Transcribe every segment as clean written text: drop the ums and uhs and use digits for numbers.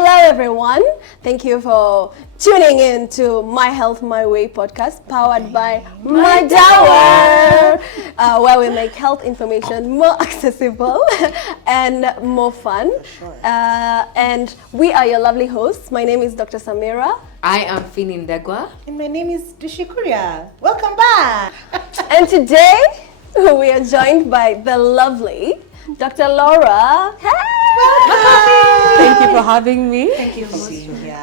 Hello, everyone. Thank you for tuning in to My Health, My Way podcast, powered by MYWAY, where we make health information more accessible and more fun. Sure. And we are your lovely hosts. My name is Dr. Samira. I am Fini Ndegwa. And my name is Dushikuria. Welcome back. And today, we are joined by the lovely Dr. Laura. Hey! Thank you for having me. Thank you for being here.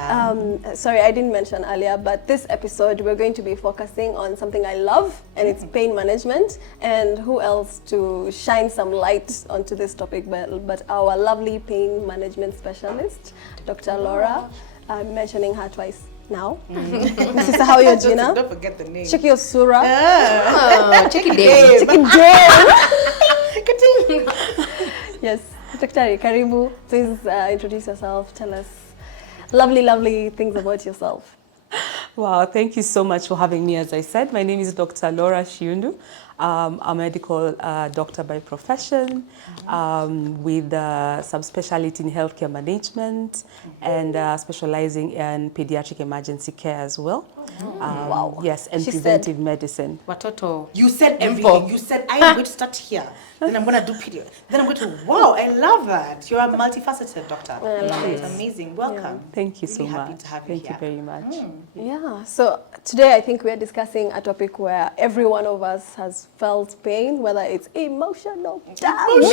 Sorry, I didn't mention earlier, but this episode we're going to be focusing on something I love, and it's pain management. And who else to shine some light onto this topic but our lovely pain management specialist, Dr. Laura. I'm mentioning her twice now. This is how you're Gina. Don't forget the name. Check your surah. Check it there. Check it down. Yes. Daktari, karibu. Please introduce yourself. Tell us lovely things about yourself. Wow, thank you so much for having me. As I said, my name is Dr. Laura Shiundu. I'm a medical doctor by profession with subspecialty in healthcare management and specializing in pediatric emergency care as well. Wow. Yes, and She preventive medicine. Watoto. You said everything. You said, I am going to start here. Then I'm going to do pedio. Then I'm going to, wow, I love that. You're a multifaceted doctor. I love it. It's amazing. Welcome. Thank you Really so happy much. to have you Thank you here. very much. Yeah, so today I think we're discussing a topic where every one of us has felt pain, whether it's emotional damage.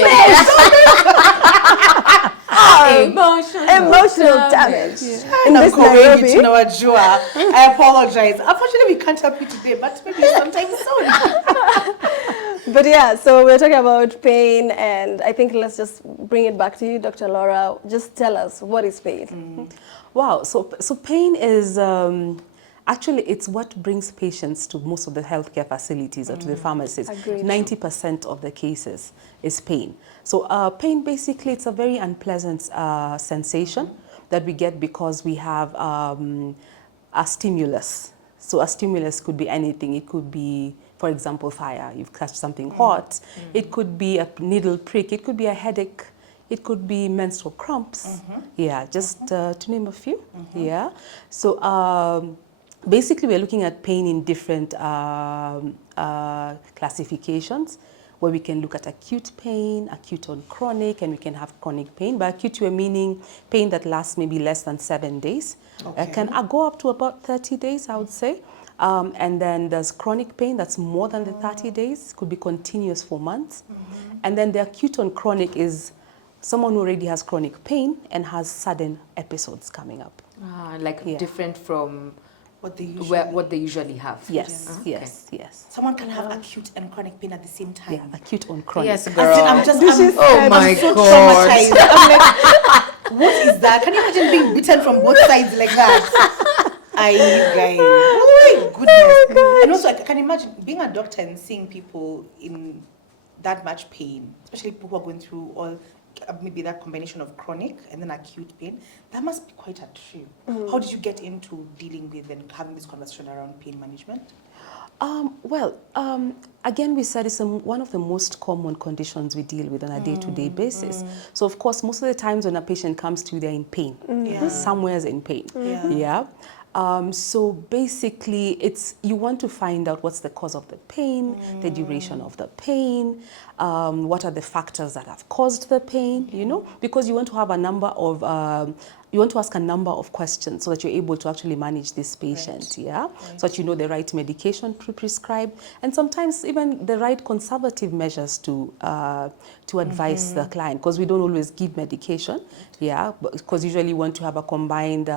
Emotional damage. In this Nairobi. I apologize. Unfortunately, we can't help you today, but maybe sometime soon. But yeah, so we're talking about pain, and I think let's just bring it back to you, Dr. Laura. Just tell us, what is pain? Wow, so pain is actually it's what brings patients to most of the healthcare facilities or to the pharmacies. Agreed. 90% of the cases is pain. So pain basically it's a very unpleasant sensation that we get because we have a stimulus. So a stimulus could be anything. It could be, for example, fire. You've catch something hot. It could be a needle prick. It could be a headache. It could be menstrual cramps. Yeah, just to name a few. Yeah. So basically, we're looking at pain in different classifications, where we can look at acute pain, acute on chronic, and we can have chronic pain. By acute, we're meaning pain that lasts maybe less than 7 days. Can go up to about 30 days, I would say. And then there's chronic pain that's more than the 30 days, could be continuous for months. And then the acute on chronic is someone who already has chronic pain and has sudden episodes coming up. Different from What they usually have. Yes, Okay. yes. Someone can have acute and chronic pain at the same time. Yeah, acute on chronic. Yes, As girl. in, Oh my I'm so God. traumatized. I'm like, what is that? Can you imagine being bitten from both sides like that? Guys. Oh my goodness. And also, I can imagine being a doctor and seeing people in that much pain, especially people who are going through all maybe that combination of chronic and then acute pain. That must be quite a trip. How did you get into dealing with and having this conversation around pain management? Again, we said it's one of the most common conditions we deal with on a day-to-day basis. So, of course, most of the times when a patient comes to you, they're in pain. Yeah. Somewhere's in pain. Yeah. So basically, you want to find out what's the cause of the pain, the duration of the pain, what are the factors that have caused the pain, because you want to have you want to ask a number of questions so that you're able to actually manage this patient, so that you know the right medication to prescribe, and sometimes even the right conservative measures to advise the client, because we don't always give medication, because usually you want to have a combined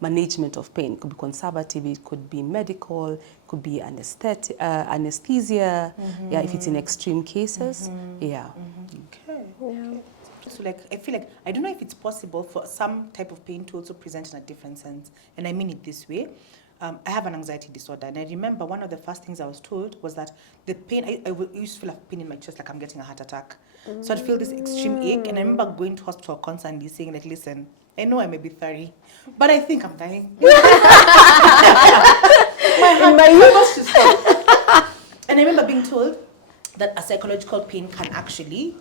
management of pain. It could be conservative, it could be medical, it could be anesthesia, if it's in extreme cases, Okay. So I feel like, I don't know if it's possible for some type of pain to also present in a different sense. And I mean it this way. I have an anxiety disorder. And I remember one of the first things I was told was that the pain, I used to feel a pain in my chest like I'm getting a heart attack. So I'd feel this extreme ache. And I remember going to hospital constantly saying like, listen, I know I may be 30, but I think I'm dying. My heart is full. And I remember being told, that a psychological pain can actually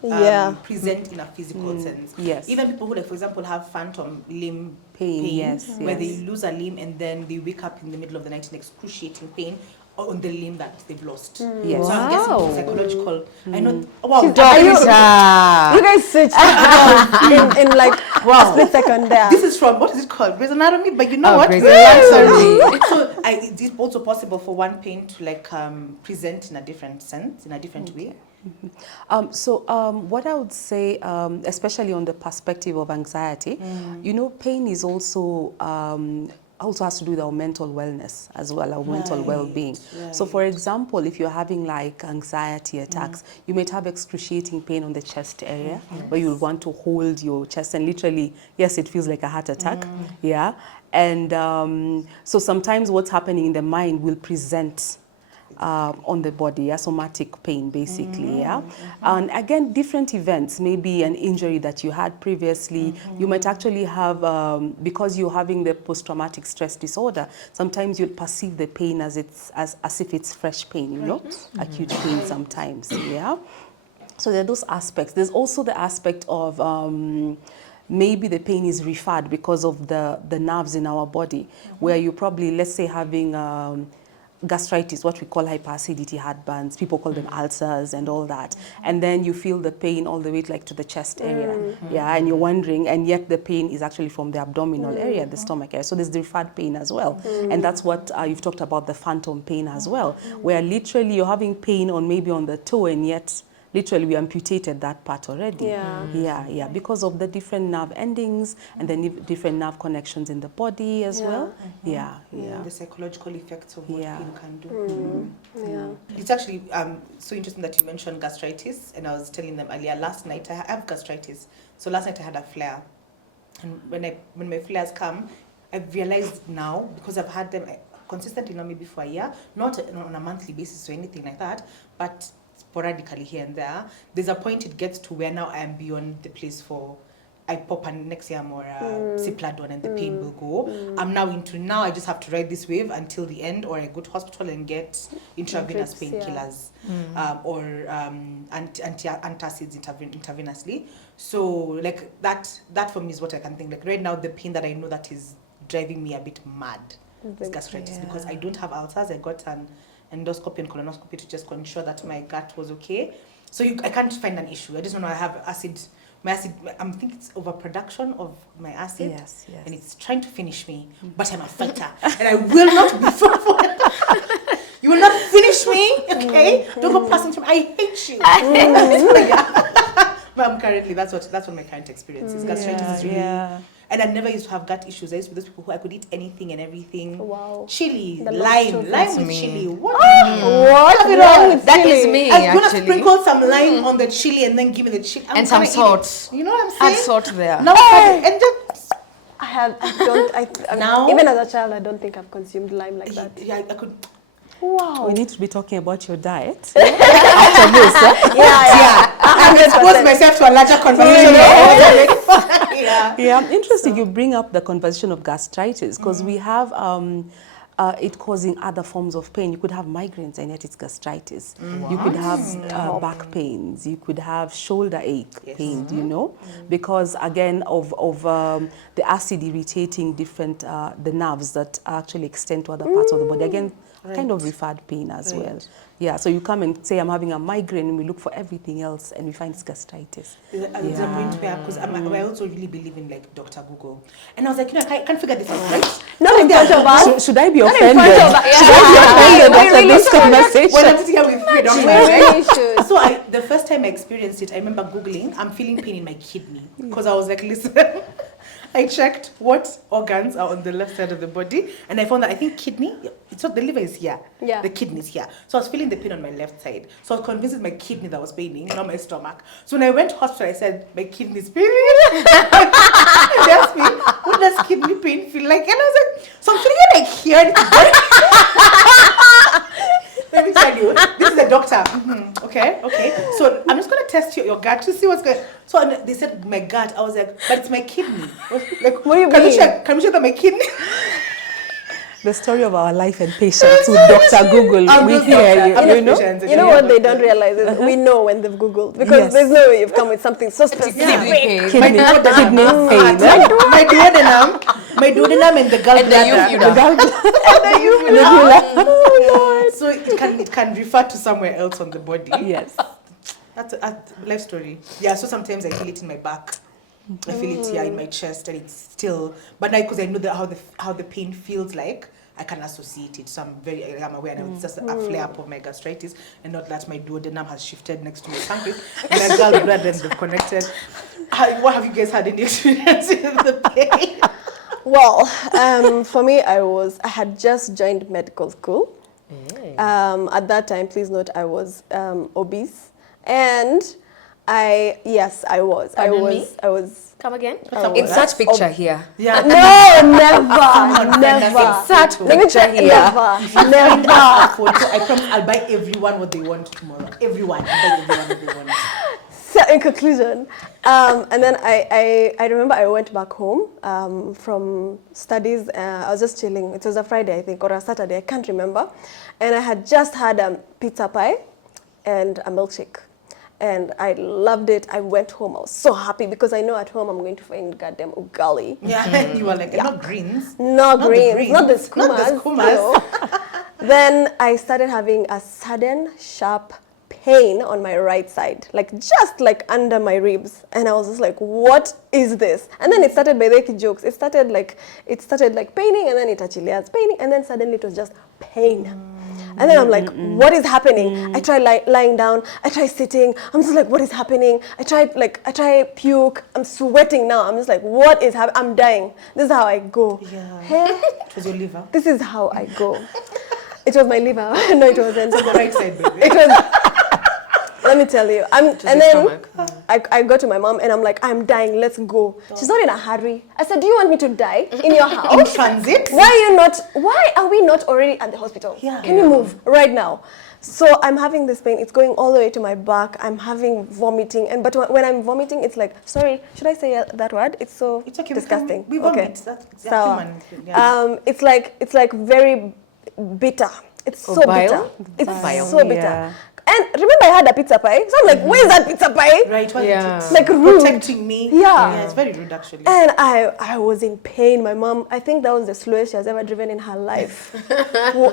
present in a physical sense. Yes. Even people who, like, for example, have phantom limb pain, yes, where yes. they lose a limb and then they wake up in the middle of the night in excruciating pain on the limb that they've lost. Yes. So I'm guessing Wow. it's psychological. I know. Wow. You guys switched in like a split second there. This is from, what is it called? Grey's Anatomy. But you know what? Grey's Anatomy. So it is also possible for one pain to like present in a different sense, in a different way. What I would say, especially on the perspective of anxiety, you know, pain is also has to do with our mental wellness as well, our mental well-being. Right. So for example, if you're having like anxiety attacks, you might have excruciating pain on the chest area where you'll want to hold your chest and literally, yes, it feels like a heart attack. Yeah. And so sometimes what's happening in the mind will present on the body, somatic pain basically, and again different events, maybe an injury that you had previously, you might actually have, because you're having the post-traumatic stress disorder, sometimes you'll perceive the pain as if it's fresh pain, you know, acute pain sometimes, so there are those aspects. There's also the aspect of maybe the pain is referred because of the nerves in our body, where you're probably, let's say, having gastritis, what we call hyperacidity heartburns, people call them ulcers and all that. And then you feel the pain all the way like to the chest area. And you're wondering, and yet the pain is actually from the abdominal area, the stomach area. So there's the referred pain as well. And that's what you've talked about, the phantom pain as well, where literally you're having pain on maybe on the toe and yet literally we amputated that part already. Because of the different nerve endings and the different nerve connections in the body as well. The psychological effects of what pain can do. It's actually so interesting that you mentioned gastritis, and I was telling them earlier, last night I have gastritis. So last night I had a flare, and when my flares come, I've realized now, because I've had them consistently, not maybe for a year, not on a monthly basis or anything like that, but sporadically here and there, there's a point it gets to where now I am beyond the place for I pop an Nexium or a Cipladon and the pain will go. I'm now I just have to ride this wave until the end, or I go to hospital and get intravenous painkillers or antacids intravenously. So like that for me is what I can think. Like right now, the pain that I know that is driving me a bit mad is gastritis, because I don't have ulcers. I got an endoscopy and colonoscopy to just ensure that my gut was okay. So I can't find an issue. I just know I have acid. My acid, I'm thinking it's overproduction of my acid. Yes. And it's trying to finish me. But I'm a fighter. And I will not be for You will not finish me, okay? Don't go passing through. I hate you. But I'm currently, that's what my current experience is. Gastritis is really... And I never used to have gut issues. I used to be those people who I could eat anything and everything. Wow. Chili, lime with chili. What? That is me, I'm going to actually. sprinkle some lime on the chili and then give me the chili. And some salt. You know what I'm saying? Add salt there. Now, and just... Now, even as a child, I don't think I've consumed lime like that. Yeah, I could... Wow. We need to be talking about your diet after this. I've exposed myself to a larger conversation. Interesting. You bring up the conversation of gastritis, because we have it causing other forms of pain. You could have migraines and yet it's gastritis. You could have back pains. You could have shoulder ache pains, you know, because again of the acid irritating different the nerves that actually extend to other parts of the body. Again, kind of referred pain as well. Yeah, so you come and say, I'm having a migraine, and we look for everything else, and we find it's gastritis. There's a point where, because I also really believe in like Dr. Google. And I was like, I can't figure this out, right? Not in front of us. Should I be offended? Should I be offended after this conversation? Well, I'm sitting here with free doctors, We really should. So the first time I experienced it, I remember Googling, I'm feeling pain in my kidney. Because I was like, listen, I checked what organs are on the left side of the body, and I found that I think kidney, it's not, the liver is here, the kidney is here. So I was feeling the pain on my left side. So I was convinced it's my kidney that was paining, not my stomach. So when I went to hospital, I said, my kidney is paining. They asked me, what does kidney pain feel like? And I was like, so I'm feeling like here. Let me tell you, this is a doctor. Okay. So I'm just going to test your gut to see what's going on. So they said my gut. I was like, but it's my kidney. Like, What do you mean? Can we check that my kidney? the story of our life and patience with Dr. Google. We hear you. You know what they don't realize is we know when they've Googled, because there's no way you've come with something so specific. Kidney pain. My duodenum and the gallbladder. So it can refer to somewhere else on the body. Yes. That's a life story. Yeah, so sometimes I feel it in my back. I feel it here in my chest, and it's still. But now, because I know how the pain feels like, I can associate it. So I'm aware now it's just a flare up of my gastritis, and not that my duodenum has shifted next to my pancreas and my gallbladder and they've connected. What have you guys had any experience with the pain? Well, for me, I had just joined medical school. At that time, please note, I was obese, and I was. Come again? Insert picture here. Yeah. No, never. Insert picture here. Never. I promise I'll buy everyone what they want tomorrow. Everyone. I'll buy everyone what they want. So in conclusion, and then I remember I went back home from studies. I was just chilling. It was a Friday, I think, or a Saturday. I can't remember. And I had just had a pizza pie and a milkshake. And I loved it. I went home. I was so happy because I know at home I'm going to find goddamn ugali. Yeah, you were like, not greens. Not the skumas. Not the skumas. Then I started having a sudden, sharp pain on my right side, just under my ribs. And I was just like, what is this? And then it started by the jokes. It started like paining, and then it actually has paining, and then suddenly it was just pain. And then I'm like, what is happening? I try lying down. I try sitting. I'm just like, what is happening? I try puke. I'm sweating now. I'm just like, what is happening? I'm dying. This is how I go. Yeah. Hey, it was your liver. This is how I go. It was my liver. No, it wasn't. The right side, baby. It was. Let me tell you. And then I go to my mom and I'm like, I'm dying. Let's go. She's not in a hurry. I said, do you want me to die in your house? In transit? Why are we not already at the hospital? Yeah. Can you move right now? So I'm having this pain. It's going all the way to my back. I'm having vomiting. But when I'm vomiting, it's like, sorry, should I say that word? It's okay, disgusting. We vomit. That's human. Yeah. It's like very bitter. It's so bitter. It's so bitter. Yeah. And remember, I had a pizza pie. So I'm like, where's that pizza pie? Right, like rude. Protecting me. Yeah, it's very rude actually. And I was in pain. My mom, I think that was the slowest she has ever driven in her life.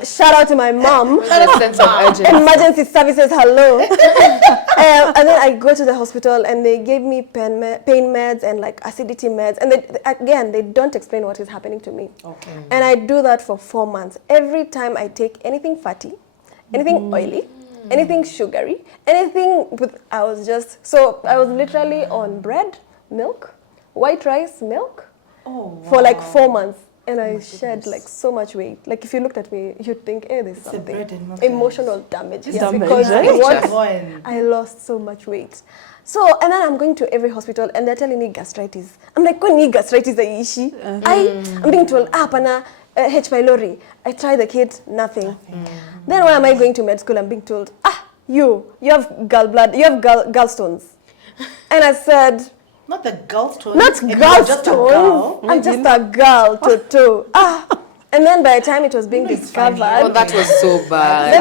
Shout out to my mom. Emergency services, hello. And then I go to the hospital and they gave me pain meds and acidity meds. And they don't explain what is happening to me. Okay. And I do that for 4 months. Every time I take anything fatty, anything oily, anything sugary, anything I was literally on bread, milk, white rice, milk for 4 months. And I shed so much weight. If you looked at me, you'd think, hey, there's something. Emotional damage. Because I lost so much weight. So, and then I'm going to every hospital and they're telling me gastritis. I'm like, what need gastritis? I'm being told, pana, H. pylori. I try the kit, nothing. Then why am I going to med school? I'm being told, you have gallbladder, you have gallstones. And I said, not the gallstones. Not gallstones. I'm just a girl, too. And then by the time it was being discovered, that was so bad.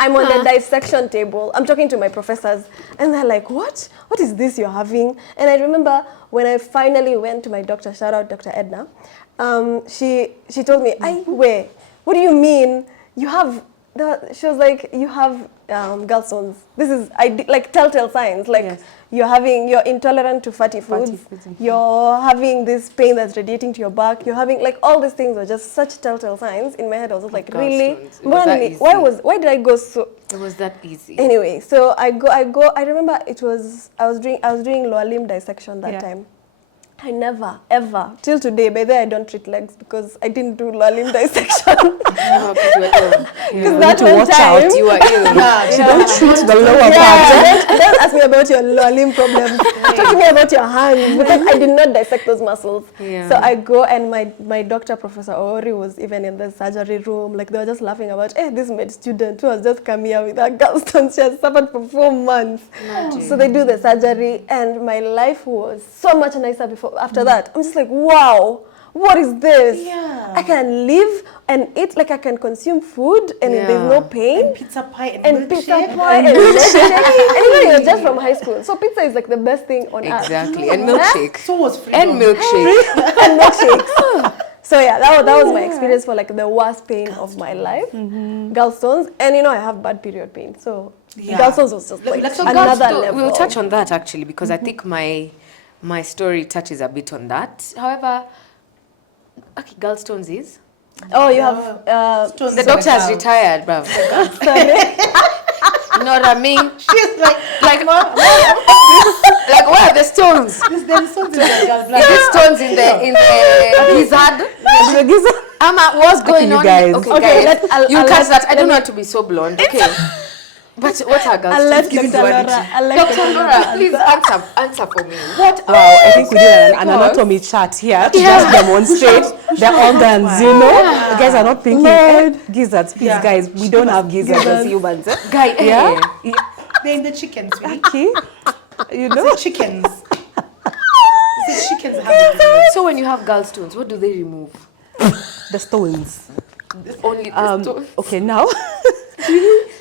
I'm on the dissection table. I'm talking to my professors, and they're like, "What? What is this you're having?" And I remember when I finally went to my doctor. Shout out Dr. Edna. She told me, "Wait, what do you mean? You have?" She was like, "You have gallstones. This is telltale signs. You're intolerant to fatty foods. You're having this pain that's radiating to your back. You're having all these things were just such telltale signs." In my head, I was like, really? Why did I go so? It was that easy. Anyway, so I go. I remember I was doing lower limb dissection that time. I never, ever, till today, by the way, I don't treat legs because I didn't do lower limb dissection. Because that one time, you were ill. You don't treat the lower part. Don't ask me about your lower limb problems. Talk to me about your hands because I did not dissect those muscles. Yeah. So I go and my doctor, Professor Ori, was even in the surgery room. They were just laughing about, this med student who has just come here with her gallstones. She has suffered for 4 months. So they do the surgery and my life was so much nicer after that. I'm just like, wow, what is this? Yeah. I can live and eat, like I can consume food and Yeah. there's no pain. And pizza pie and Pizza milkshake. pie and milkshake. And even you're just from high school. So pizza is like the best thing on earth. Exactly. And milkshake. So was freedom. And milkshake. And milkshakes. So yeah, that was my experience for like the worst pain of my life. Gallstones. And you know, I have bad period pain. So gallstones was just like So another gallstone- level. We'll touch on that actually because I think my story touches a bit on that. However, okay, gallstones is Oh, you have Stones the in the doctor has gall. retired, bruv. You know what I mean? She's like, Like, like where are the stones? there's stones in the gallbladder. Is there stones in the gizzard? What's going you on? guys. Okay, Okay, guys. I'll You catch let- that. I don't want to be so blonde. Okay. But what are I'll let gallstones? Give me Dr. Laura, duality. I'll let Dr. Dr. Laura, please answer for me. What Wow, I think we did an Because- anatomy chart here to just demonstrate the organs, you know. You guys are not thinking, gizzards, please, Yeah. guys, we don't have gizzards as humans. guy? Yeah? They're in the chickens, really. Okay. You know? The chickens. The chickens have it. So when you have gallstones, what do they remove? The stones. Only the stones. Okay, now,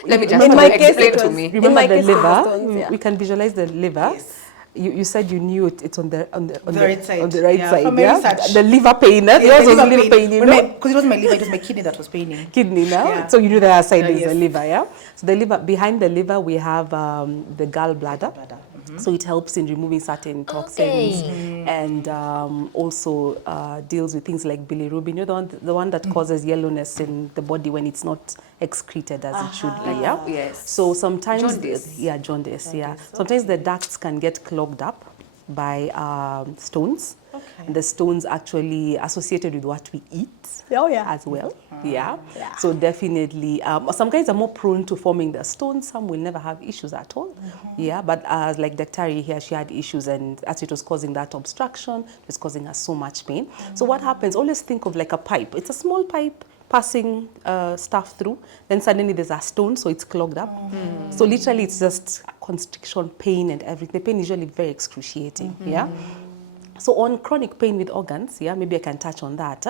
Let me just In my case, explain it to was- me. In remember my the case, it was liver. stones, yeah. We can visualize the liver. Yes. You said you knew it's on the right side. On the right Yeah, side, from my yeah. research. The liver pain. Yours was liver pain, you know. Because it wasn't my liver, it was my kidney that was paining. Kidney now. Yeah. So you knew the other side is Yes. the liver, yeah. So the liver, behind the liver, we have the gallbladder. So it helps in removing certain toxins and also deals with things like bilirubin. You know, the one that causes yellowness in the body when it's not excreted as it should be. Yeah. Yes. So sometimes, Jaundice. jaundice. Yeah. Sometimes the ducts can get clogged up by stones. Okay. And the stones actually associated with what we eat Oh, yeah. as well. Yeah. So definitely, some guys are more prone to forming the stones. Some will never have issues at all. Yeah. But like Daktari here, she had issues, and as it was causing that obstruction, it was causing her so much pain. So what happens? Always think of like a pipe. It's a small pipe passing stuff through. Then suddenly there's a stone, so it's clogged up. So literally, it's just constriction, pain, and everything. The pain is usually very excruciating. Yeah. So on chronic pain with organs, yeah, maybe I can touch on that.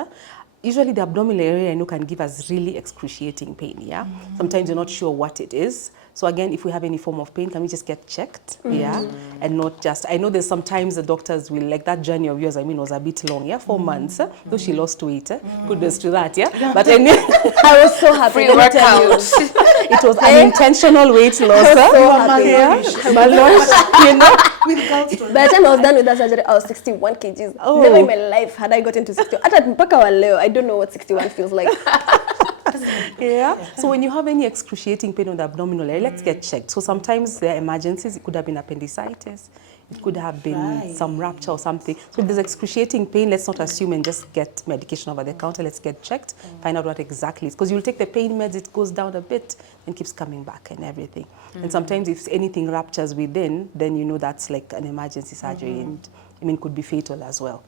Usually the abdominal area, I know, can give us really excruciating pain, yeah? Sometimes you're not sure what it is. So again, if we have any form of pain, can we just get checked, yeah? And not just, I know there's sometimes the doctors will, like that journey of yours, I mean, was a bit long, yeah? 4 months, though she lost weight, kudos to that, yeah? But anyway, I was so happy. Free let me tell you. workout. it was unintentional weight loss, so happy. yeah? Malnourished, you know? With gallstones. By the time I was done with that surgery, I was 61 kgs. Oh. Never in my life had I gotten to 61. At mpaka wa leo, I don't know what 61 feels like. Yeah. So when you have any excruciating pain on the abdominal area, let's get checked. So sometimes there are emergencies. It could have been appendicitis. It could have been some rupture or something. So if there's excruciating pain, let's not assume and just get medication over the counter. Let's get checked, find out what exactly it is. Because you'll take the pain meds, it goes down a bit and keeps coming back and everything. And sometimes if anything ruptures within, then you know that's like an emergency surgery and I mean could be fatal as well.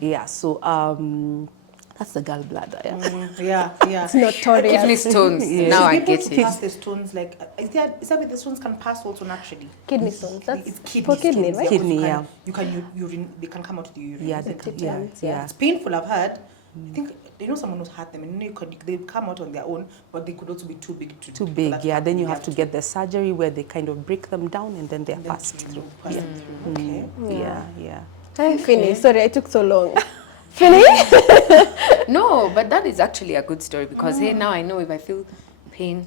Yeah. So that's the gallbladder. Yeah. Yeah. It's notorious. Kidney stones. Now I People get to it. pass the stones, like, is that where the stones can pass also naturally? Kidney stones. That's It's kidney for kidney, stones, right? Kidney, You yeah. can, you can urine, they can come out of the urine. Yeah, isn't it? yeah. It's painful, I've heard. I think, you know, someone who's had them, and they come out on their own, but they could also be too big to Too for big, that yeah. happen. Then you They have to get the surgery where they kind of break them down and then they're passed through. pass Yeah. them through. Okay. Yeah. Hi, Finny. Sorry, I took so long. Finny? No, but that is actually a good story because hey, now I know if I feel pain.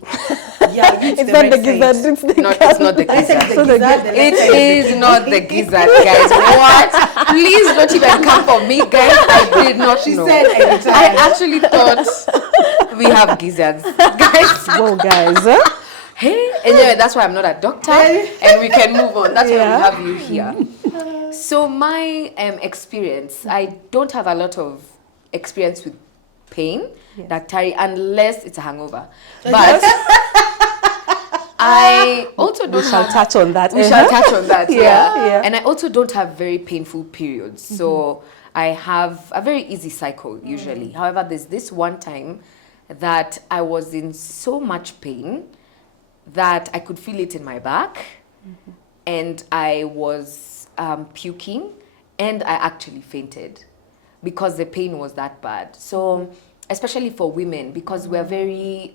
Yeah, you It's not the gizzard, it's the It's not the I said gizzard. the gizzard, the It left side is not the gizzard, guys. What? Please don't even come for me, guys. I did not She know. said I retired. I actually thought we have gizzards, guys. Well, guys, Hey, anyway, that's why I'm not a doctor, and we can move on. That's why we have you here. So my experience, I don't have a lot of experience with pain, Daktari, unless it's a hangover. But I also don't we shall have touch on that. we shall touch on that. Yeah. And I also don't have very painful periods. So I have a very easy cycle usually. However, there's this one time that I was in so much pain that I could feel it in my back and I was puking and I actually fainted. because the pain was that bad. So especially for women, because we're very,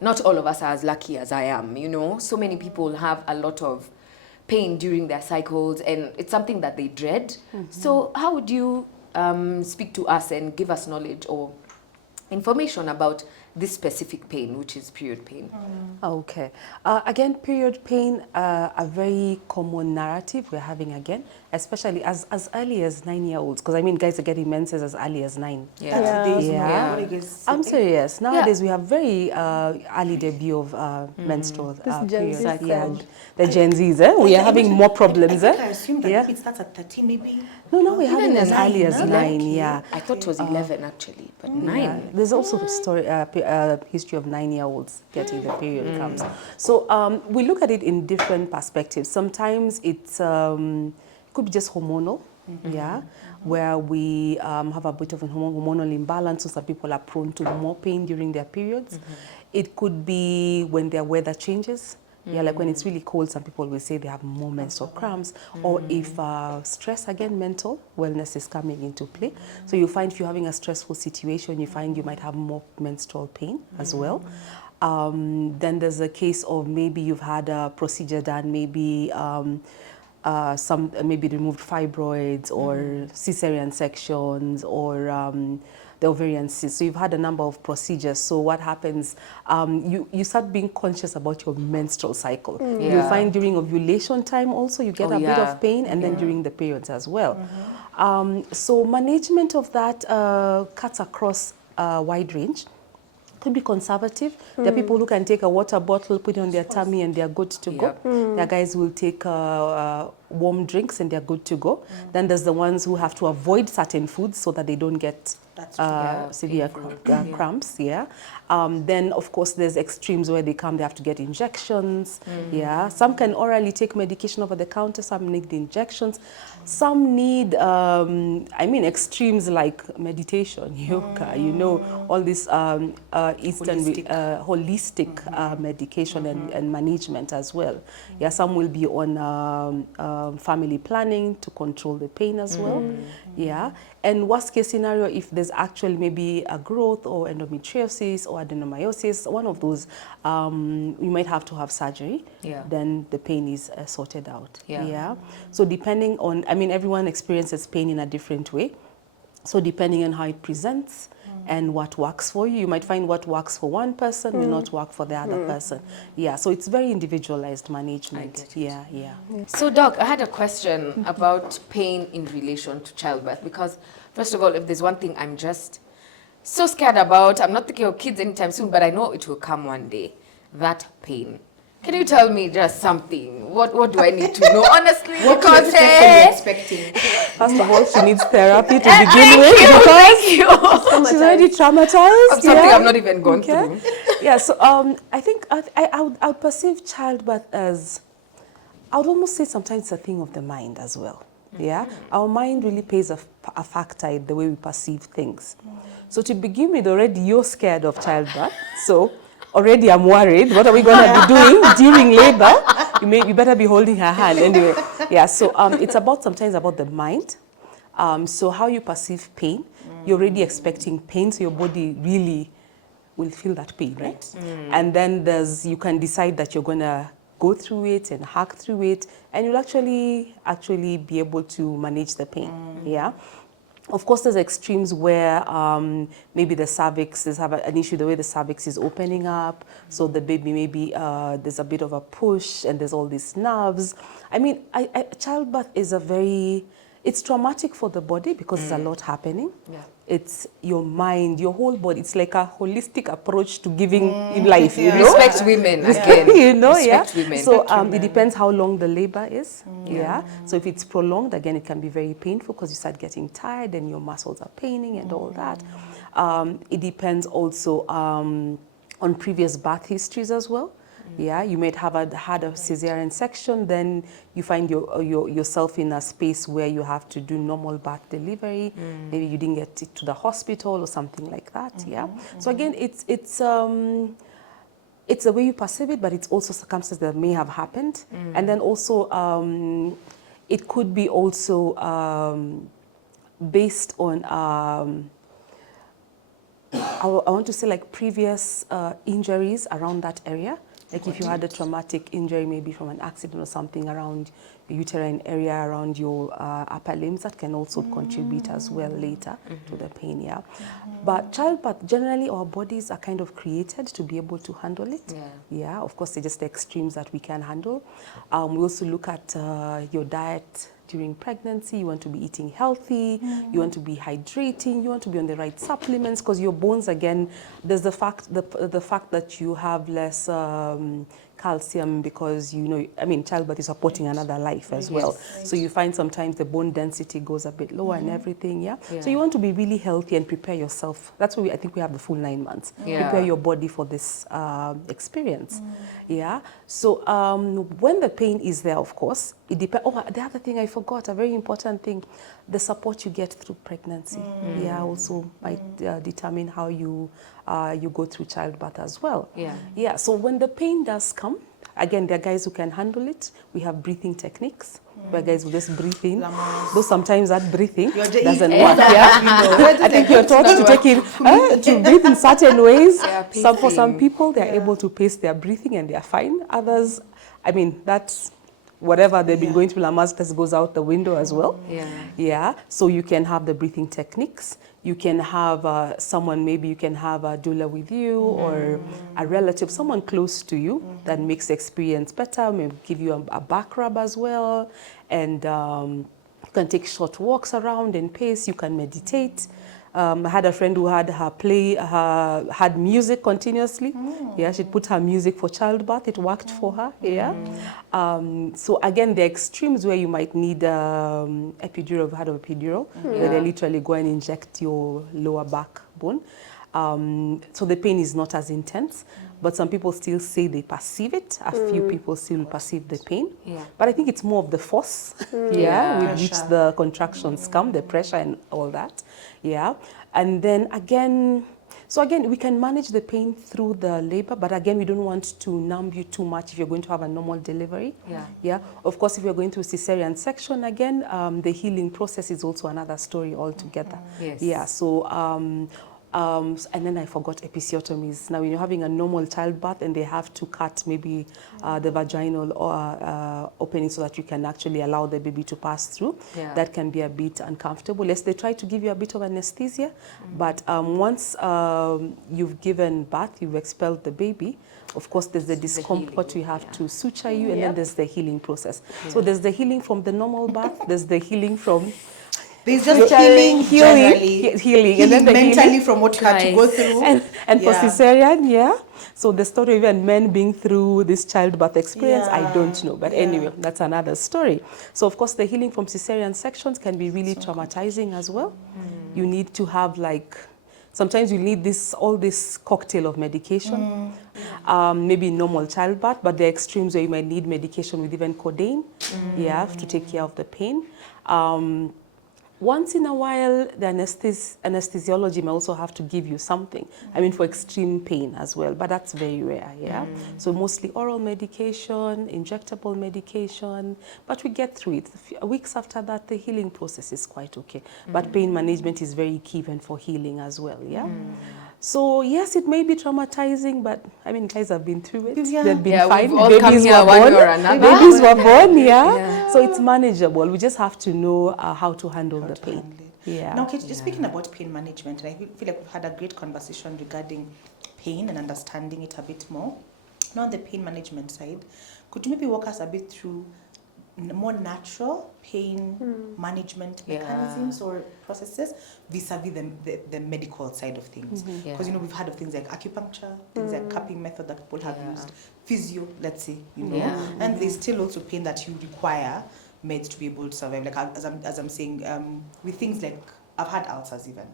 not all of us are as lucky as I am, you know. So many people have a lot of pain during their cycles, and it's something that they dread. So how would you speak to us and give us knowledge or information about this specific pain, which is period pain? Okay. Again, period pain, a very common narrative we're having again, especially as early as 9-year-olds. Because I mean, guys are getting menses as early as 9. Yeah. Yeah. I'm serious. Nowadays, we have very early debut of menstrual Gen periods. Z Yeah, surge. the Gen Zs, we are having more problems. I assume that maybe it starts at 13, maybe. No, we're Even having as nine, early as no? 9, yeah. I thought it was 11 actually, but 9. Yeah. There's also a story, history of 9-year-olds getting the period comes. So we look at it in different perspectives. Sometimes it's could be just hormonal, where we have a bit of a hormonal imbalance, so some people are prone to more pain during their periods. It could be when their weather changes. Yeah, like when it's really cold, some people will say they have more menstrual cramps, or if stress, again, mental wellness is coming into play. So you find if you're having a stressful situation, you find you might have more menstrual pain as well. Then there's a case of maybe you've had a procedure done, maybe maybe removed fibroids or cesarean sections or the ovarian cyst. So you've had a number of procedures. So what happens, you start being conscious about your menstrual cycle. You find during ovulation time also you get a bit of pain, and then during the periods as well. So management of that cuts across a wide range. Could be conservative. There are people who can take a water bottle, put it on their tummy, and they're good to go. There are guys who will take warm drinks and they're good to go. Then there's the ones who have to avoid certain foods so that they don't get severe cramps. Then of course there's extremes where they come, they have to get injections. Some can orally take medication over the counter, some need the injections. Some need, extremes like meditation, yoga, all this Eastern holistic medication and management as well. Some will be on family planning to control the pain as well. And worst case scenario, if there's actually maybe a growth or endometriosis or adenomyosis, one of those, you might have to have surgery. Then the pain is sorted out. So depending on, everyone experiences pain in a different way. So depending on how it presents and what works for you, you might find what works for one person will not work for the other person. So it's very individualized management. So Doc, I had a question about pain in relation to childbirth, because first of all, if there's one thing I'm just so scared about, I'm not thinking of kids anytime soon, but I know it will come one day, that pain. Can you tell me just something? What do I need to know, honestly? Because expecting. First of all, she needs therapy to begin with because she's already traumatized. Of something I've not even gone through. So I think I would perceive childbirth as, I would almost say sometimes it's a thing of the mind as well. Our mind really plays a factor in the way we perceive things. So to begin with, already you're scared of childbirth. So already I'm worried. What are we going to be doing during labor? You better be holding her hand anyway. So it's sometimes about the mind. So how you perceive pain, you're already expecting pain, so your body really will feel that pain, right? And then you can decide that you're going to go through it and hack through it, and you'll actually be able to manage the pain. Of course, there's extremes where maybe the cervix is an issue, the way the cervix is opening up. So the baby maybe there's a bit of a push and there's all these nerves. Childbirth is it's traumatic for the body because there's a lot happening. It's your mind, your whole body. It's like a holistic approach to giving in life. Respect women again. Respect women. So it depends how long the labor is. So if it's prolonged, again, it can be very painful because you start getting tired and your muscles are paining and all that. It depends also on previous birth histories as well. You might have had a cesarean section, then you find yourself in a space where you have to do normal birth delivery. Maybe you didn't get it to the hospital or something like that. So again, it's the way you perceive it, but it's also circumstances that may have happened. And then also it could be also based on, I want to say like previous injuries around that area. Like if you had a traumatic injury, maybe from an accident or something around the uterine area, around your upper limbs, that can also contribute as well later to the pain, yeah. But childbirth, generally our bodies are kind of created to be able to handle it. Yeah, of course, they're just the extremes that we can handle. We also look at your diet during pregnancy. You want to be eating healthy, you want to be hydrating, you want to be on the right supplements, because your bones, again, there's the fact that you have less calcium, because, you know, I mean, childbirth is supporting another life as well. So you find sometimes the bone density goes a bit lower and everything, yeah? So you want to be really healthy and prepare yourself. That's why I think we have the full 9 months. Prepare your body for this experience, yeah? So when the pain is there, of course, it depends. Oh, the other thing I forgot, a very important thing, the support you get through pregnancy, yeah, also might determine how you go through childbirth as well. Yeah. So when the pain does come, again, there are guys who can handle it. We have breathing techniques where guys will just breathe in. Though sometimes that breathing doesn't work. Yeah, I think you're taught to take in to breathe in certain ways. For some people, they're able to pace their breathing and they're fine. Others, I mean, that's whatever they've been going through, Lamar's test goes out the window as well. Yeah. So you can have the breathing techniques. You can have someone, maybe you can have a doula with you or a relative, someone close to you that makes the experience better, maybe give you a back rub as well. And you can take short walks around and pace, you can meditate. I had a friend who had had music continuously. Yeah, she'd put her music for childbirth. It worked for her. Yeah. So again, the extremes where you might need epidural, I've had an epidural, where they literally go and inject your lower backbone. So the pain is not as intense, but some people still say they perceive it. A few people still perceive the pain. But I think it's more of the force, with which the contractions come, the pressure and all that. Yeah. And then again, so again, we can manage the pain through the labor, but again, we don't want to numb you too much if you're going to have a normal delivery. Yeah. Of course, if you're going through cesarean section, again, the healing process is also another story altogether. Yeah. So, and then I forgot episiotomies. Now, when you're having a normal childbirth and they have to cut maybe the vaginal opening so that you can actually allow the baby to pass through, that can be a bit uncomfortable. Yes, they try to give you a bit of anesthesia, but once you've given birth, you've expelled the baby, of course, there's the discomfort, we have to suture you, and then there's the healing process. So there's the healing from the normal birth, there's the healing from... There's just healing, and then the mentally healing from what you had to go through. And for cesarean, so the story of even men being through this childbirth experience, I don't know. But anyway, that's another story. So of course, the healing from cesarean sections can be really traumatizing as well. You need to have sometimes you need all this cocktail of medication, maybe normal childbirth, but the extremes where you might need medication with even codeine, to take care of the pain. Once in a while, the anesthesiology may also have to give you something. I mean, for extreme pain as well, but that's very rare, So mostly oral medication, injectable medication, but we get through it. Weeks after that, the healing process is quite okay. But pain management is very key even for healing as well, So yes, it may be traumatizing, but I mean, guys have been through it. They've been fine. Babies were born. Babies were born, So it's manageable. We just have to know how to handle the pain. Now, Kate, just speaking about pain management, and I feel like we've had a great conversation regarding pain and understanding it a bit more. Now, on the pain management side, could you maybe walk us a bit through more natural pain management mechanisms or processes vis-a-vis the medical side of things? Because we've heard of things like acupuncture, things like cupping method that people have used, physio, let's say, and there's still also pain that you require meds to be able to survive. Like as I'm saying, with things like I've had ulcers even,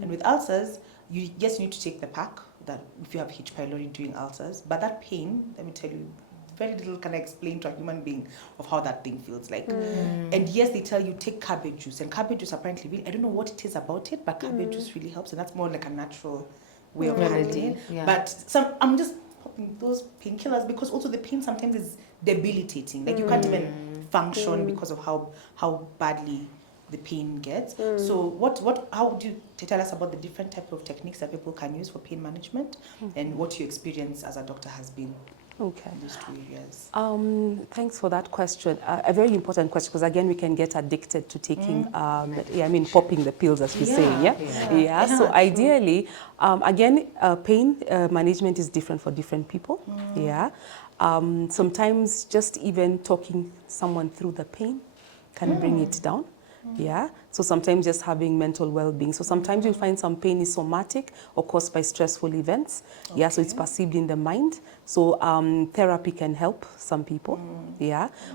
and with ulcers, you need to take the pack that if you have H. pylori during ulcers, but that pain, let me tell you, very little can I explain to a human being of how that thing feels like. And yes, they tell you take cabbage juice, and cabbage juice apparently really, I don't know what it is about it, but cabbage juice really helps, and that's more like a natural way of handling it. But I'm just popping those painkillers because also the pain sometimes is debilitating. Like you can't even function because of how badly the pain gets. So how would you tell us about the different type of techniques that people can use for pain management, and what your experience as a doctor has been in these two areas? Thanks for that question. A very important question, because again, we can get addicted to taking, popping the pills, as we say. So true. ideally, again, pain management is different for different people. Sometimes just even talking someone through the pain can bring it down. So sometimes just having mental well-being. So sometimes you'll find some pain is somatic or caused by stressful events. So it's perceived in the mind. So therapy can help some people.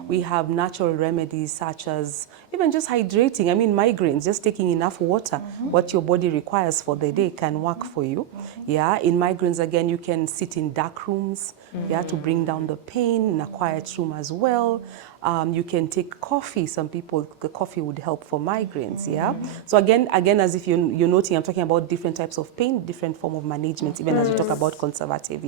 We have natural remedies such as even just hydrating. I mean, migraines, just taking enough water, what your body requires for the day can work for you. In migraines, again, you can sit in dark rooms, to bring down the pain, in a quiet room as well. You can take coffee. Some people, the coffee would help for migraines. So again, as if you're noting, I'm talking about different types of pain, different form of management, even as we talk about conservative.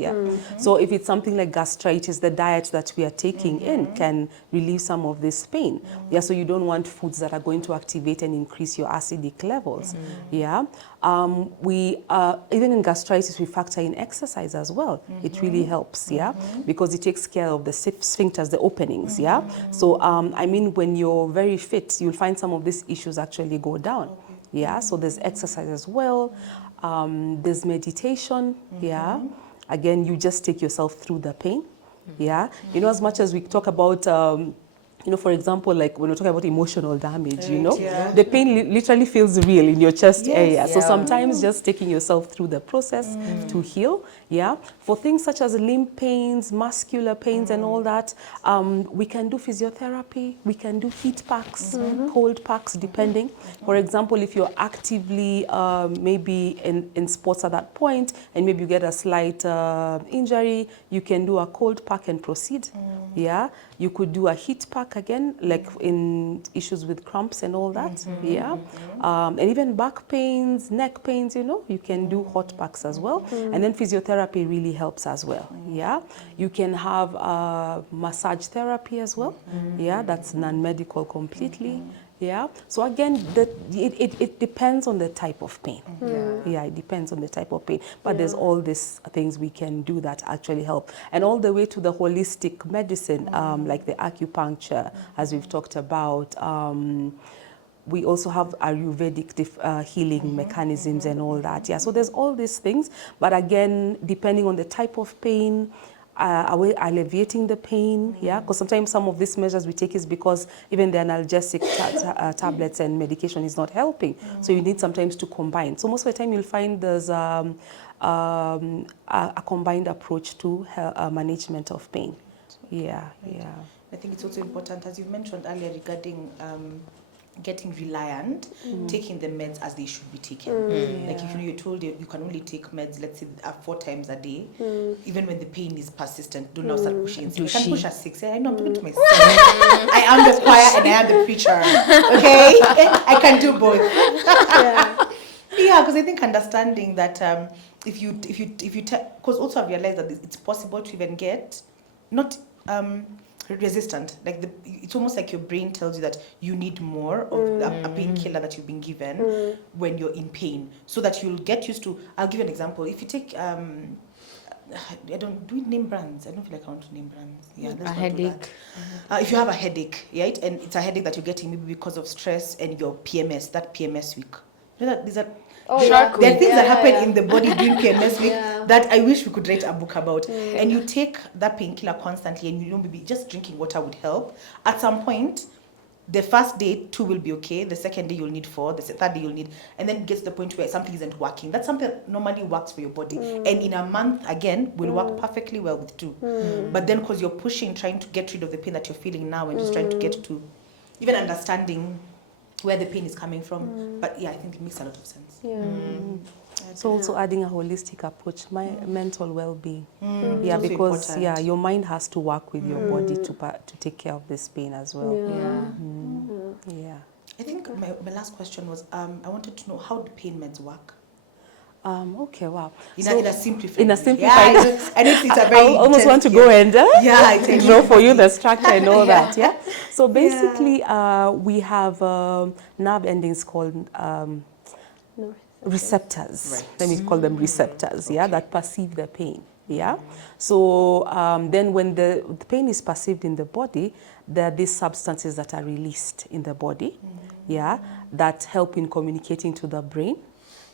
So if it's something like gastritis, the diet that we are taking in can relieve some of this pain. So you don't want foods that are going to activate and increase your acidic levels. We even in gastritis, we factor in exercise as well. It really helps. Because it takes care of the sphincters, the openings. So I mean, when you're very fit, you'll find some of these issues actually go down. So there's exercise as well. There's meditation. Again, you just take yourself through the pain. As much as we talk about for example, like when we're talking about emotional damage, the pain literally feels real in your chest area. So sometimes just taking yourself through the process to heal. For things such as limb pains, muscular pains and all that, we can do physiotherapy, we can do heat packs, cold packs, depending. For example, if you're actively maybe in sports at that point, and maybe you get a slight injury, you can do a cold pack and proceed. You could do a heat pack again, like in issues with cramps and all that. And even back pains, neck pains, you can do hot packs as well. And then physiotherapy really helps as well. You can have massage therapy as well. That's non-medical completely. So again, it depends on the type of pain. It depends on the type of pain. But there's all these things we can do that actually help. And all the way to the holistic medicine, like the acupuncture, as we've talked about. We also have Ayurvedic healing mechanisms and all that. So there's all these things. But again, depending on the type of pain, are we alleviating the pain? Because sometimes some of these measures we take is because even the analgesic tablets and medication is not helping. So you need sometimes to combine. So most of the time you'll find there's a combined approach to management of pain. I think it's also important, as you mentioned earlier, regarding getting reliant, taking the meds as they should be taken. Like if you're told you can only take meds, let's say 4 times a day, even when the pain is persistent, don't now start pushing. So you can push at 6. I know I'm talking to myself. I am the choir and I am the preacher. Okay, I can do both. Because I think understanding that if you because also I've realized that it's possible to even get not resistant, like it's almost like your brain tells you that you need more of a painkiller that you've been given when you're in pain, so that you'll get used to. I'll give you an example. If you take I don't do name brands. I don't feel like I want to name brands. Let's a headache. If you have a headache, right, and it's a headache that you're getting maybe because of stress and your PMS, that PMS week. You know that these are there are things that happen in the body during PMS week that I wish we could write a book about. And you take that painkiller constantly, and you don't maybe just drinking water would help. At some point, the first day 2 will be okay. The second day you'll need 4. The third day you'll need, and then it gets to the point where something isn't working. That's something that normally works for your body, and in a month again will work perfectly well with 2. But then because you're pushing, trying to get rid of the pain that you're feeling now, and just trying to get to even understanding where the pain is coming from. But I think it makes a lot of sense. So also adding a holistic approach, mental well-being. Because important. your mind has to work with your body to take care of this pain as well. I think my last question was I wanted to know, how do pain meds work? Okay, wow. In a simplified In a way. simplified Yeah, I know it's a very I almost want to intense go and yeah, draw for you the structure and all Yeah. that, yeah? So basically, we have nerve endings called receptors. Right. Let me call them receptors, yeah, Okay. that perceive the pain, yeah? So then when the pain is perceived in the body, there are these substances that are released in the body, yeah, that help in communicating to the brain.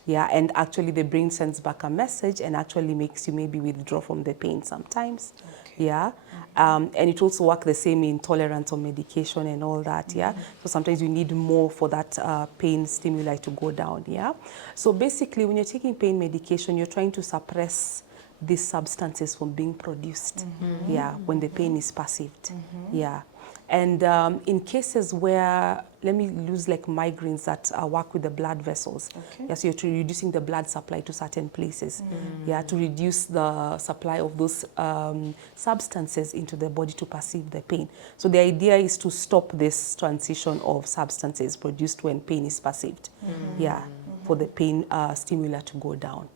Yeah, and actually the brain sends back a message and actually makes you maybe withdraw from the pain sometimes. Okay. Yeah, and it also works the same in tolerance on medication and all that. Yeah, so sometimes you need more for that pain stimuli to go down. Yeah, so basically when you're taking pain medication, you're trying to suppress these substances from being produced. Yeah, when the pain is perceived. Yeah. And in cases where, let me use like migraines that work with the blood vessels. Okay. Yes, you're reducing the blood supply to certain places. Yeah, to reduce the supply of those substances into the body to perceive the pain. So the idea is to stop this transition of substances produced when pain is perceived. Yeah, for the pain stimuli to go down.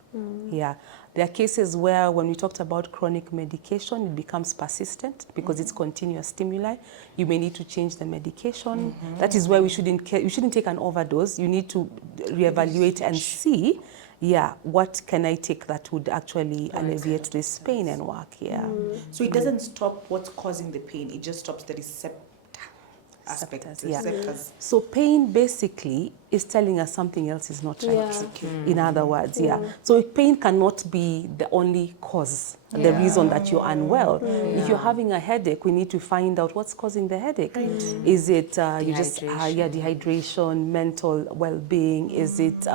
Yeah. There are cases where when we talked about chronic medication, it becomes persistent because it's continuous stimuli. You may need to change the medication. That is where you shouldn't take an overdose. You need to reevaluate and see, yeah, what can I take that would actually alleviate this pain and work, yeah. So it doesn't stop what's causing the pain, it just stops the receptor aspect. Receptors, yeah. Receptors. So pain basically is telling us something else is not right. Yeah. In other words, yeah. So pain cannot be the only cause, the reason that you're unwell. If you're having a headache, we need to find out what's causing the headache. Is it you just dehydration, mental well-being? Is it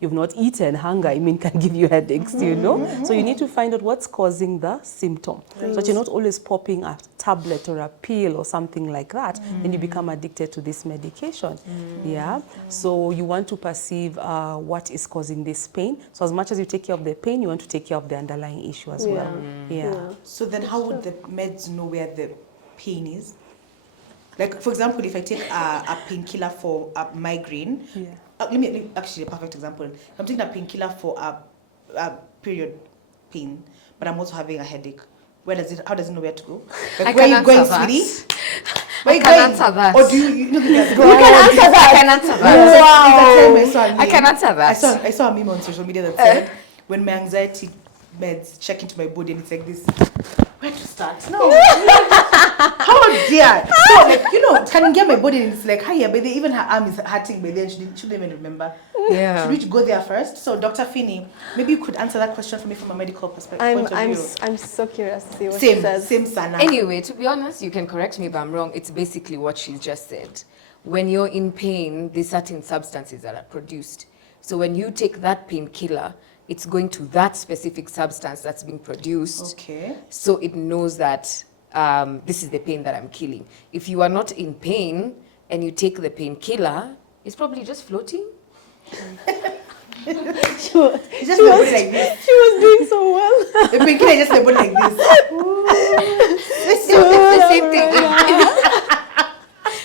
you've not eaten? Hunger, I mean, can give you headaches, you know. So you need to find out what's causing the symptom, so that you're not always popping a tablet or a pill or something like that, and you become addicted to this medication. Yeah. So you want to perceive what is causing this pain. So as much as you take care of the pain, you want to take care of the underlying issue as well. Yeah. So then how would the meds know where the pain is? Like, for example, if I take a painkiller for a migraine, let me actually a perfect example. I'm taking a painkiller for a period pain, but I'm also having a headache. How does it know where to go? Like, where are you going, sweetie? I can answer that. Or do you know that? You can answer that. I can answer that. Wow. I can answer that. I saw a meme on social media that said, when my anxiety meds check into my body and it's like this, where to start? No. How dare? So, like, you know, can get my body and it's like, hi, but even her arm is hurting, but then she shouldn't even remember. Yeah. Should we go there first? So, Dr. Finney, maybe you could answer that question for me from a medical perspective. I'm so curious to see what she says. Same, Sana. Anyway, to be honest, you can correct me if I'm wrong. It's basically what she just said. When you're in pain, there's certain substances that are produced. So when you take that painkiller, it's going to that specific substance that's being produced. Okay. So it knows that this is the pain that I'm killing. If you are not in pain and you take the painkiller, it's probably just floating. It's just the body like this. She was doing so well. The painkiller is just the body like this. So it's the same thing.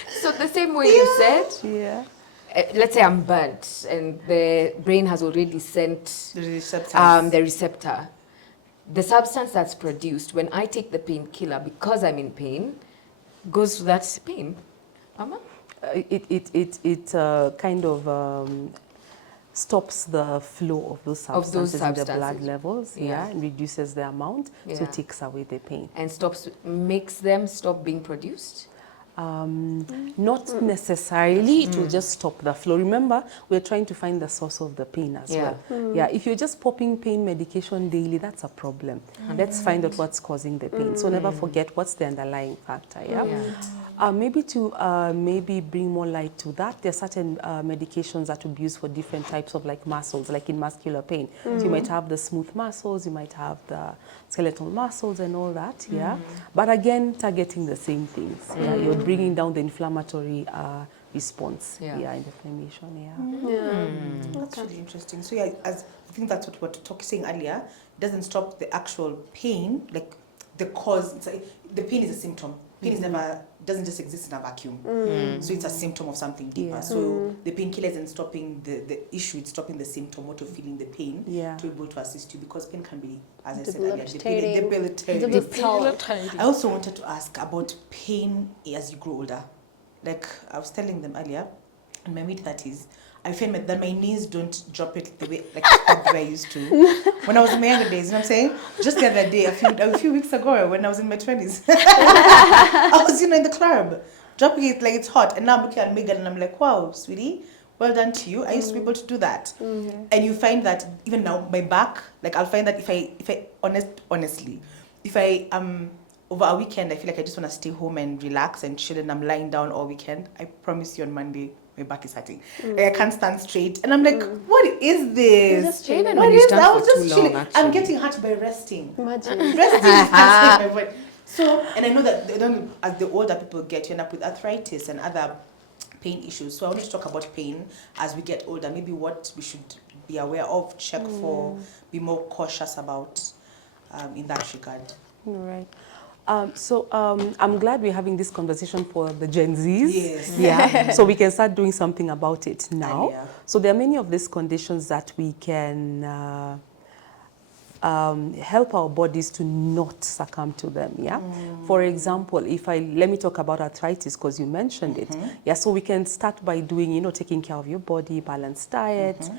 So the same way you said, Yeah. Let's say I'm burnt and the brain has already sent The receptors. the receptor. The substance that's produced when I take the painkiller because I'm in pain goes to that pain. Mama? It kind of stops the flow of those substances in the blood levels, and reduces the amount, so it takes away the pain. And makes them stop being produced? Not necessarily, it will just stop the flow. Remember, we're trying to find the source of the pain as well. Yeah, if you're just popping pain medication daily, that's a problem. Let's find out what's causing the pain. So never forget what's the underlying factor, maybe to maybe bring more light to that, there are certain medications that will be used for different types of like muscles, like in muscular pain. So you might have the smooth muscles, you might have the skeletal muscles and all that, But again, targeting the same things, You're bringing down the inflammatory response, in inflammation, That's really interesting. So as I think that's what we were saying earlier, it doesn't stop the actual pain, like the cause. It's like, the pain is a symptom. pain is never, doesn't just exist in a vacuum. So it's a symptom of something deeper. So the painkiller isn't stopping the issue, it's stopping the symptom, what you're feeling, the pain, to be able to assist you, because pain can be, as I said earlier, debilitating. I also wanted to ask about pain as you grow older. Like I was telling them earlier, in my mid-30s, I feel that my knees don't drop it the way the way I used to when I was in my younger days. You know what I'm saying? Just the other day, a few weeks ago, when I was in my 20s, I was in the club, dropping it like it's hot, and now I'm looking at Megan and I'm like, wow, sweetie, well done to you. I used to be able to do that, and you find that even now my back, like I'll find that if I honestly, if I over a weekend, I feel like I just want to stay home and relax and chill, and I'm lying down all weekend. I promise you on Monday, my back is hurting. Like I can't stand straight. And I'm like, what is this? Just chilling. When you stand I was for just too chilling. long, actually. I'm getting hurt by resting. Imagine. Resting is canceling my voice. So, and I know that as the older people get, you end up with arthritis and other pain issues. So I want to talk about pain as we get older. Maybe what we should be aware of, check for, be more cautious about in that regard. Right. I'm glad we're having this conversation for the Gen Zs. Yes. Yeah. So we can start doing something about it now. Yeah. So there are many of these conditions that we can help our bodies to not succumb to them. Yeah. For example, let me talk about arthritis because you mentioned it. Yeah. So we can start by doing, taking care of your body, balanced diet,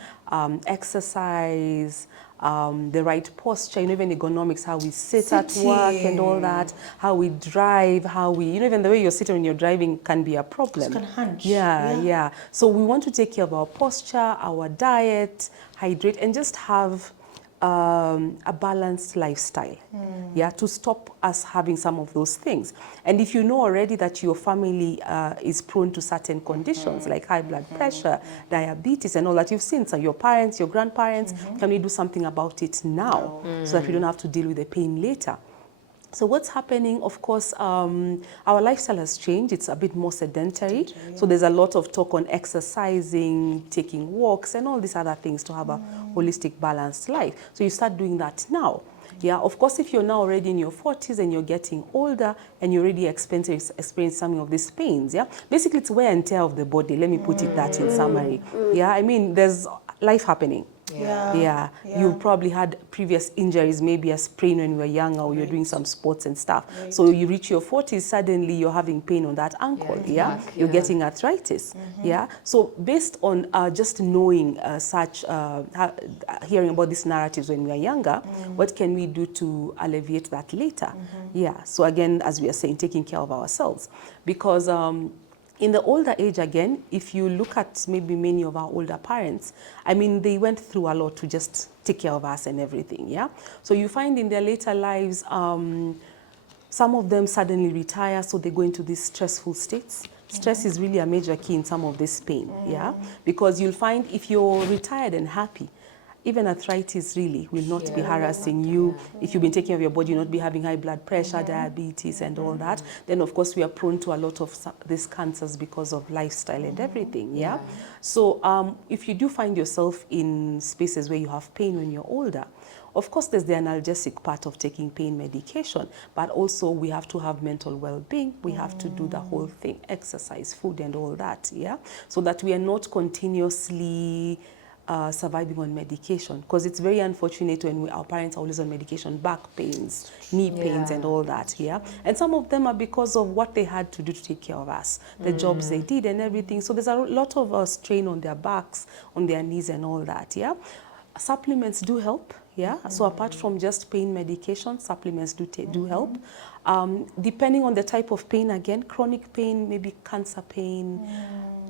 exercise. The right posture, even ergonomics, how we sit at work and all that, how we drive, how we, even the way you're sitting when you're driving can be a problem. Just can hunch. Yeah. So we want to take care of our posture, our diet, hydrate, and just have a balanced lifestyle, to stop us having some of those things. And if you know already that your family is prone to certain conditions like high blood pressure, diabetes and all that, you've seen your parents, your grandparents, can we do something about it now so that we don't have to deal with the pain later? So what's happening, of course, our lifestyle has changed. It's a bit more sedentary. So there's a lot of talk on exercising, taking walks, and all these other things to have a holistic, balanced life. So you start doing that now. Yeah, of course, if you're now already in your 40s and you're getting older and you're already experiencing some of these pains, basically it's wear and tear of the body. Let me put it that in summary. Yeah, I mean, there's life happening. Yeah. You probably had previous injuries, maybe a sprain when you were younger or you're doing some sports and stuff. So you reach your 40s, suddenly you're having pain on that ankle, You're getting arthritis, So based on just knowing hearing about these narratives when we are younger, what can we do to alleviate that later? So again, as we are saying, taking care of ourselves. Because in the older age, again, if you look at maybe many of our older parents, I mean, they went through a lot to just take care of us and everything, So you find in their later lives, some of them suddenly retire, so they go into these stressful states. Stress is really a major key in some of this pain, Because you'll find if you're retired and happy, even arthritis really will not be harassing you. If you've been taking care of your body, you'll not be having high blood pressure, diabetes and all that. Then of course we are prone to a lot of these cancers because of lifestyle and everything, So if you do find yourself in spaces where you have pain when you're older, of course there's the analgesic part of taking pain medication, but also we have to have mental well-being. We have to do the whole thing, exercise, food and all that, So that we are not continuously surviving on medication, because it's very unfortunate when our parents are always on medication, back pains, knee pains and all that, And some of them are because of what they had to do to take care of us, the jobs they did and everything. So there's a lot of strain on their backs, on their knees and all that, Supplements do help, So apart from just pain medication, supplements do help. Depending on the type of pain, again, chronic pain, maybe cancer pain,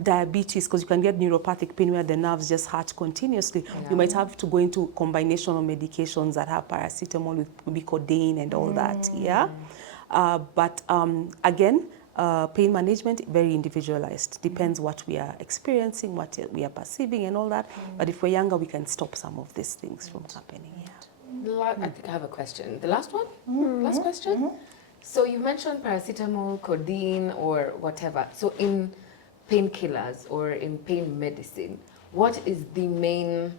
diabetes, because you can get neuropathic pain where the nerves just hurt continuously. You might have to go into combination of medications that have paracetamol with maybe codeine and all that, But again, pain management, very individualized. Depends what we are experiencing, what we are perceiving and all that. But if we're younger, we can stop some of these things from happening, I think I have a question. The last one? Last question? So you mentioned paracetamol, codeine, or whatever. So in painkillers or in pain medicine, what is the main,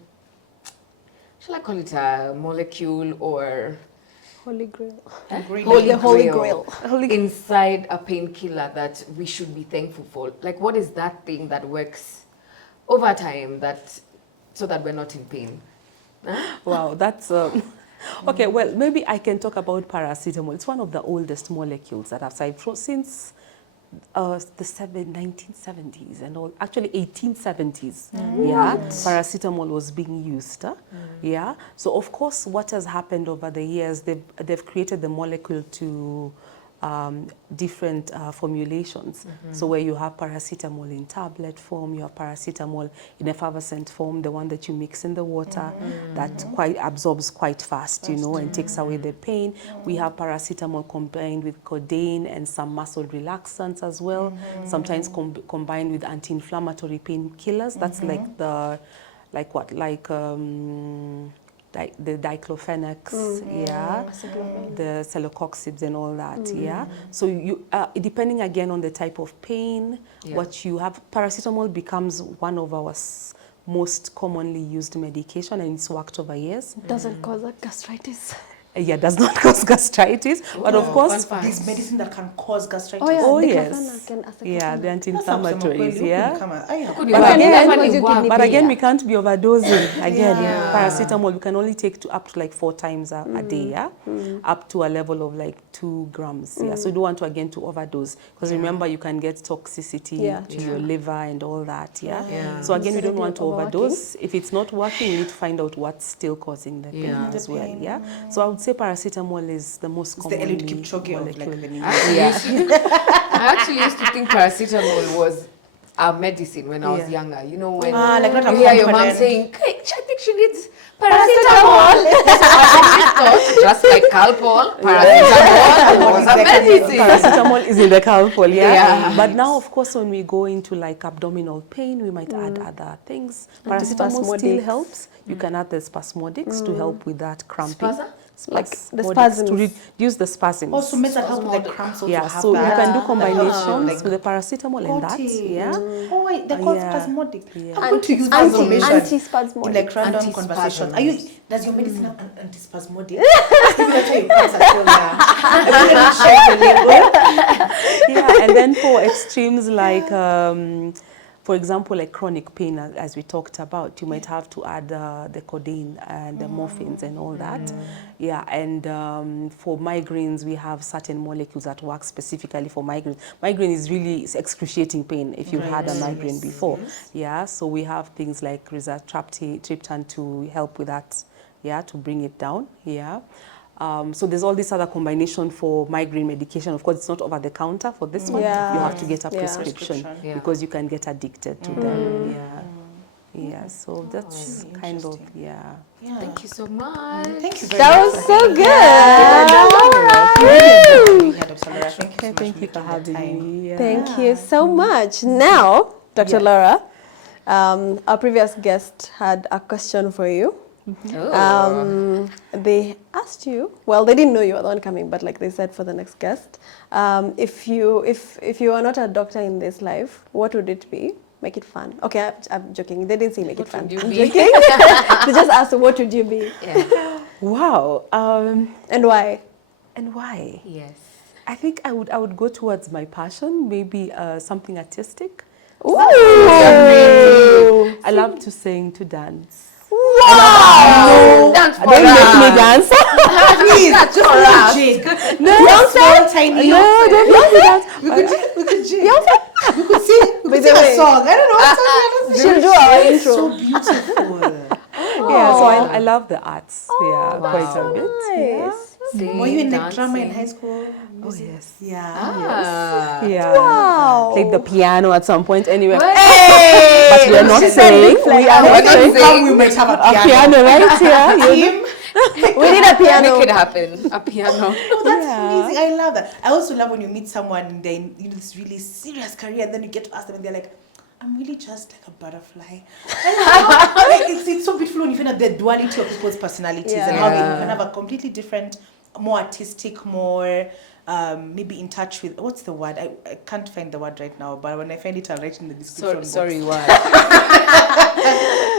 shall I call it a molecule or Holy Grail. Holy The Holy Grail. inside a painkiller that we should be thankful for? Like, what is that thing that works over time so that we're not in pain? Wow, that's okay. Well, maybe I can talk about paracetamol. It's one of the oldest molecules that have survived since the 1970s and all. Actually, 1870s. Yeah, paracetamol was being used. Yeah. So of course, what has happened over the years, they've created the molecule to different formulations. So where you have paracetamol in tablet form, you have paracetamol in effervescent form, the one that you mix in the water that quite absorbs quite fast, you know, and takes away the pain. We have paracetamol combined with codeine and some muscle relaxants as well. Sometimes combined with anti-inflammatory painkillers. That's like the, the diclofenacs, the celecoxibs and all that, So you, depending again on the type of pain, what you have, paracetamol becomes one of our most commonly used medication, and it's worked over years. Doesn't cause a gastritis. Yeah, does not cause gastritis, but of course, this medicine that can cause gastritis. Oh yes, yeah, the anti-inflammatories, But again, we can't be overdosing. Again, paracetamol we can only take to up to like 4 times a day, up to a level of like 2 grams. So you don't want to again to overdose, because remember you can get toxicity to your liver and all that. So again, we don't want to overdose. If it's not working, we need to find out what's still causing the pain as well. So I would say paracetamol is the most common. The Eliud Kipchoge of like the news. I actually used to think paracetamol was a medicine when I was younger. You know, when like not you hear your mom saying, hey, I think she needs paracetamol. Just like Calpol, paracetamol was a medicine. Paracetamol is in the Calpol, But now, of course, when we go into like abdominal pain, we might add other things. Paracetamol still helps. You can add the spasmodics to help with that cramping. Like the spasms. To reduce the spasms. Also, meds that help with the cramps. Also have so that. you can do combinations with the paracetamol and that. Oh wait, they're called spasmodic. I'm going to use that information anti-spasmodic. in like random conversation. Does your medicine have an antispasmodic? That's why your cramps are still there. And then for extremes like for example, like chronic pain, as we talked about, you might have to add the codeine and the morphines and all that. And for migraines, we have certain molecules that work specifically for migraines. Migraine is really excruciating pain if you've had a migraine before. So we have things like rizatriptan to help with that, to bring it down. So there's all this other combination for migraine medication. Of course, it's not over the counter for this one. You have to get a prescription because you can get addicted to them. So that's kind of, Thank you so much. Thank you very That much. was so good. Thank you for having me. Thank you so much. Now, Dr. Laura, our previous guest had a question for you. They asked you, well, they didn't know you were the one coming, but like they said for the next guest, if you are not a doctor in this life, what would it be? Make it fun. Okay, I'm joking. They didn't say make it fun. I'm joking. They just asked, what would you be? Wow. And why? And why? Yes. I think I would go towards my passion, maybe something artistic. Ooh. I love to sing, to dance. Wow! Dance for Don't make me dance. Please, just for us. Beyonce? Tiny. No, don't make me dance. We could jig. Beyonce? We could sing. We could sing a song. I don't know. She'll do our intro. So beautiful. So I love the arts. Quite a bit. Nice. Were you in like drama in high school? Oh yes. Wow. Played the piano at some point. Anyway, Hey! but we are not saying. We are not saying. We might have A piano right here. Team. We need a piano. Make it happen. A piano. Oh, that's amazing. I love that. I also love when you meet someone and then you know this really serious career, and then you get to ask them and they're like, I'm really just like a butterfly. It's so beautiful when you find out the duality of people's personalities and how they can have a completely different, more artistic, more maybe in touch with, what's the word? I can't find the word right now, but when I find it, I'll write in the description box. Sorry, what?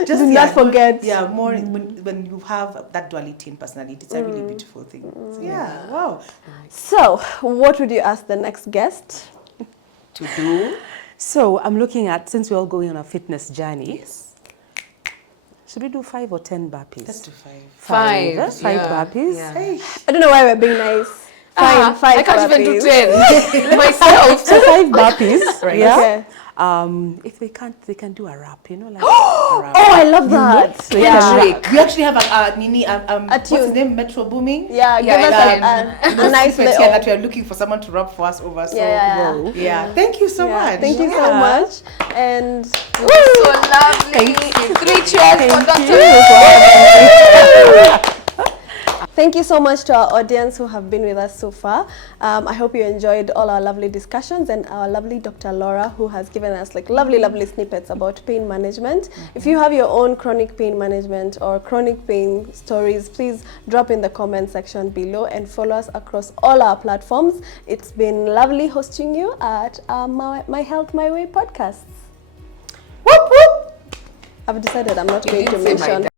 Do not forget. Yeah, more when you have that duality in personality, it's a really beautiful thing. So, yeah, wow. So, what would you ask the next guest To do? So I'm looking at, since we're all going on a fitness journey, Yes. should we do 5 or 10 burpees? Let's do 5. Five, Five yeah, burpees. yeah. Hey. I don't know why we're being nice. Fine, five I can't even do burpees. 10 myself. So 5 burpees. Right. Yeah. Okay. If they can't, they can do a wrap, you know, like a wrap. Oh, I love that. Yeah. We actually have a Nini, what's tune. the name? Metro Booming. Yeah, Yeah, give us a nice Secret little. here that we are looking for someone to rap for us over. So Yeah. yeah. Thank you so much. Thank you so much. And So lovely. 3 cheers for Dr. thank you so much to our audience who have been with us so far. I hope you enjoyed all our lovely discussions and our lovely Dr. Laura, who has given us like lovely snippets about pain management. If you have your own chronic pain management or chronic pain stories, please drop in the comment section below and follow us across all our platforms. It's been lovely hosting you at My Health, My Way podcasts. Whoop, whoop. I've decided I'm not going to didn't say my mention.